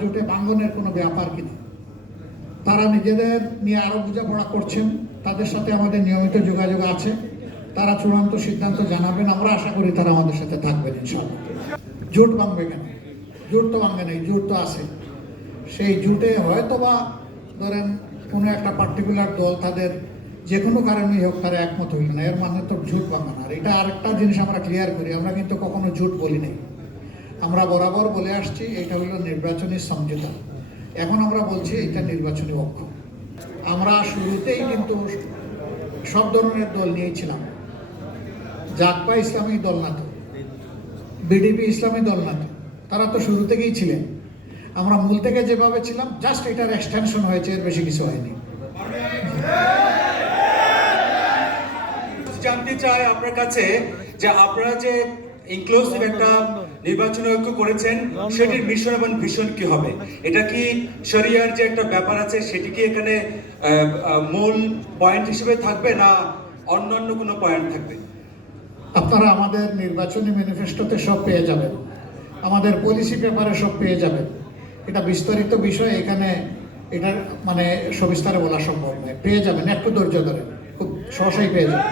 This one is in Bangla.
জোটে ভাঙনের কোনো ব্যাপার কিনা। তারা নিজেদের নিয়ে আরও বোঝাপড়া করছেন, তাদের সাথে আমাদের নিয়মিত যোগাযোগ আছে। তারা চূড়ান্ত সিদ্ধান্ত জানাবেন, আমরা আশা করি তারা আমাদের সাথে থাকবেন ইনশাআল্লাহ। জোট ভাঙবে কেন? জোট তো ভাঙবে নেই, জোট তো আছে। সেই জোটে হয়তোবা ধরেন কোনো একটা পার্টিকুলার দল তাদের যে কোনো কারণেই হোক তারা একমত হইল না, এর মানে তো জোট ভাঙা না। আর এটা আরেকটা জিনিস আমরা ক্লিয়ার করি, আমরা কিন্তু কখনো জোট বলি নাই। আমরা বরাবর বলে আসছি এটা হলো নির্বাচনী সমঝোতা। এখন আমরা বলছি এটা নির্বাচনী ঐক্য। আমরা শুরুতেই কিন্তু সব ধরনের দল নিয়েছিলাম। জাকপা ইসলামী দল না তো, বিডিপি ইসলামী দল না তো, তারা তো শুরু থেকেই ছিলেন। আমরা মূল থেকে যেভাবে ছিলাম, জাস্ট এটার এক্সটেনশন হয়েছে, এর বেশি কিছু হয়নি। জানতে চাই আপনার কাছে যে আপনারা যে ইনক্লুসিভ একটা নির্বাচন ঐক্য করেছেন, সেটির মিশন এবং ভিশন কি হবে? এটা কি শরিয়ার যে একটা ব্যাপার আছে সেটি কি এখানে মূল পয়েন্ট হিসেবে থাকবে, না অন্যান্য কোনো পয়েন্ট থাকবে? আপনারা আমাদের নির্বাচনী ম্যানিফেস্টোতে সব পেয়ে যাবেন, আমাদের পলিসি পেপারে সব পেয়ে যাবেন। এটা বিস্তারিত বিষয়, এখানে এটার মানে সবিস্তারে বলা সম্ভব নয়। পেয়ে যাবেন, একটু ধৈর্য ধরেন, খুব সহসাই পেয়ে যাবেন।